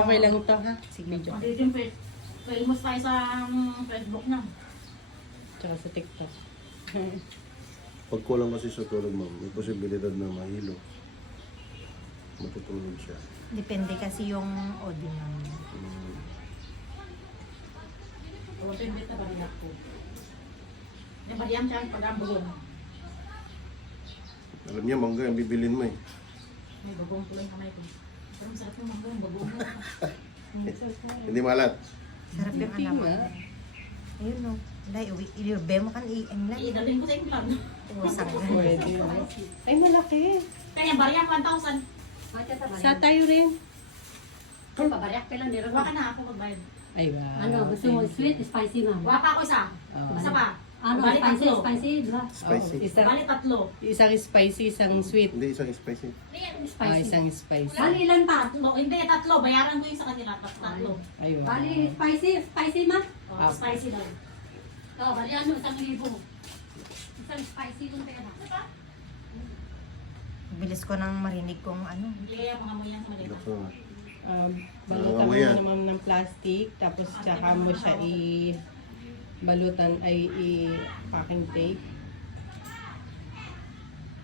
okay lang ito ha. Sige, medyo. Magiging famous tayo sa Facebook na. Tsaka sa TikTok. Pag kulang kasi sa tulog, ma'am, may posibilidad na mahilo. Matutulog siya. Depende kasi yung audio namin. Huwag ko imbit na bariyak ko. May bariyang siya pag-ambulon. Alam niya, mangga, ang bibilin mo eh. May bagong tuloy kamay ko. Pero masarap yung mangga, yung bagong mo. Hindi malat. Sarap yung Hindi alaman. nga. Ayun no. Dahil ilirbe mo kan i-ano lang. Idalhin ko sa implant. Usang. Pwede yun. Ay, malaki. Kaya bariyang 1,000. Sa tayo rin. Ay, pabariyak pa lang, nero Waka na ako magbayad. Ay, wow. Ano, gusto mo sweet, spicy, ma'am? Waka ako isa. Oo. Isa pa. Ano, Bali spicy, tatlo. spicy, diba? Spicy. Bali tatlo. Isang spicy, isang sweet. Hindi, isang spicy. Ah, Spicy. isang spicy. Bali, ilan pa? Tatlo. Hindi, tatlo. Bayaran ko yung sa kanila. Tatlo. Ay, wow. Bali, spicy, spicy, ma? Oh, spicy daw. Oo, bali, ano, 1,000. Isang spicy kung pera. Bilis ko nang marinig kung ano. Hindi kaya mga mo yan sa malita. Gusto mo. Balutan mo yan. naman ng plastic, tapos tsaka mo siya balutan ay i-packing tape.